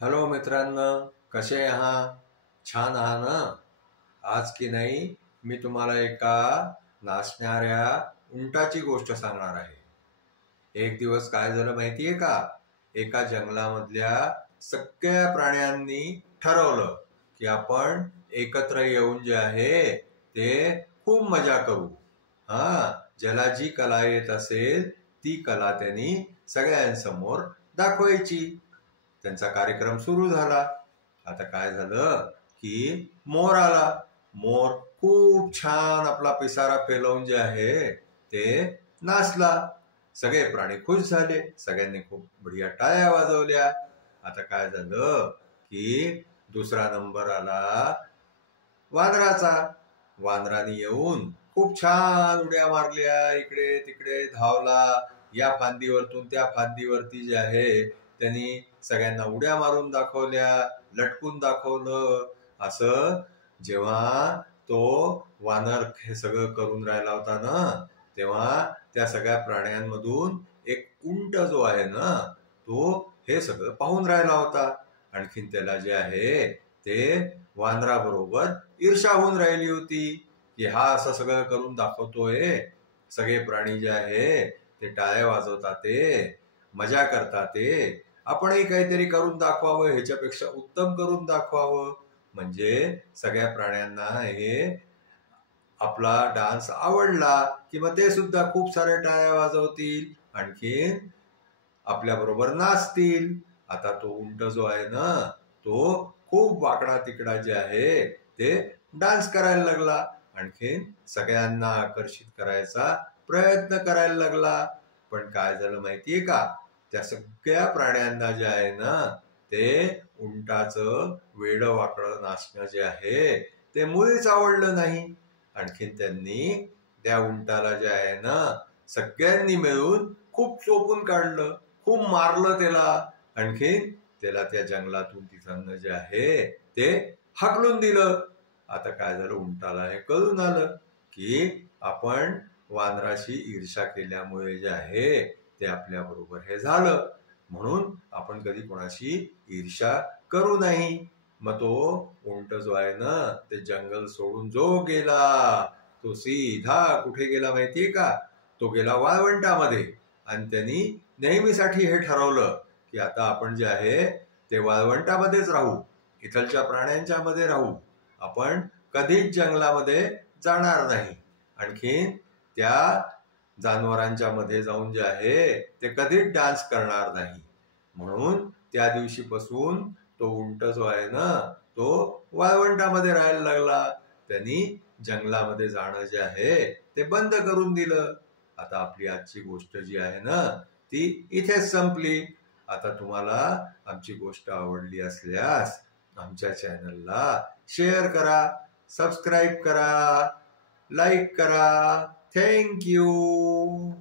Hello मित्रांनो, कसे आहात? छान आहात ना? आज की नाही मी तुम्हाला एका नाचणाऱ्या उंटाची गोष्ट सांगणार आहे. एक दिवस काय झालं माहितीये का? एका जंगलामधल्या सगळ्या प्राण्यांनी ठरवलं की आपण एकत्र येऊन जे आहे ते खूप मजा करू. ज्याला जी कला येत असेल ती कला त्यांनी सगळ्यांसमोर दाखवायची. त्यांचा कार्यक्रम सुरू झाला. आता काय झालं की मोर आला. मोर खूप छान आपला पिसारा फैलवून जे आहे ते नाचला. सगळे प्राणी खुश झाले. सगळ्यांनी खूप बढिया टाळ्या वाजवल्या. आता काय झालं की दुसरा नंबर आला वानराचा. वानराने येऊन खूप छान उड्या मारल्या, इकडे तिकडे धावला. या फांदीवरतून त्या फांदीवरती जे आहे त्यांनी सगळ्यांना उड्या मारून दाखवल्या, लटकून दाखवलं. असं जेव्हा तो वानर हे सगळं करून राहिला होता ना, तेव्हा त्या सगळ्या प्राण्यांमधून एक उंट जो आहे ना, तो हे सगळं पाहून राहिला होता. आणखीन त्याला जे आहे ते वानराबरोबर ईर्ष्या होऊन राहिली होती की हा असं सगळं करून दाखवतोय. सगळे प्राणी जे आहे ते टाळ्या वाजवतात, ते मजा करतात, ते आपणही काहीतरी करून दाखवावं, ह्याच्यापेक्षा उत्तम करून दाखवावं. म्हणजे सगळ्या प्राण्यांना हे आपला डान्स आवडला की मग ते सुद्धा खूप सारे टाळ्या वाजवतील, आणखीन आपल्या बरोबर नाचतील. आता तो उंट जो आहे ना, तो खूप वाकडा तिकडा जे आहे ते डान्स करायला लागला. आणखीन सगळ्यांना आकर्षित करायचा प्रयत्न करायला लागला. पण काय झालं माहितीये का? त्या सगळ्या प्राण्यांना जे आहे ना, ते उंटाचं वेडं वाकडं नाचणं जे आहे ते मुळीच आवडलं नाही. आणखीन त्यांनी त्या उंटाला जे आहे ना, सगळ्यांनी मिळून खूप चोपून काढलं, खूप मारलं त्याला. आणखीन त्याला त्या जंगलातून तिथं जे आहे ते हाकलून दिलं. आता काय झालं, उंटाला हे कळून आलं की आपण वानराशी ईर्ष्या केल्यामुळे जे आहे ते आपल्या बरोबर हे झालं. म्हणून आपण कधी कोणाशी ईर्ष्या करू नाही. मग तो उंट जो आहे ना, ते जंगल सोडून जो गेला तो सीधा कुठे गेला माहितीये का? तो गेला वाळवंटामध्ये. आणि त्यांनी नेहमीसाठी हे ठरवलं की आता आपण जे आहे ते वाळवंटामध्येच राहू, इथलच्या प्राण्यांच्या मध्ये राहू. आपण कधीच जंगलामध्ये जाणार नाही. आणखीन त्या जनावरांच्या मध्ये जाऊन जे आहे ते कधीच डान्स करणार नाही. म्हणून त्या दिवशीपासून तो उंट जो आहे ना, तो वाळवंटामध्ये राहायला लागला. त्यांनी जंगलामध्ये जाणं जे आहे ते बंद करून दिलं. आता आपली आजची गोष्ट जी आहे ना, ती इथेच संपली. आता तुम्हाला आमची गोष्ट आवडली असल्यास आमच्या चॅनलला शेअर करा, सबस्क्राईब करा, लाईक करा. Thank you.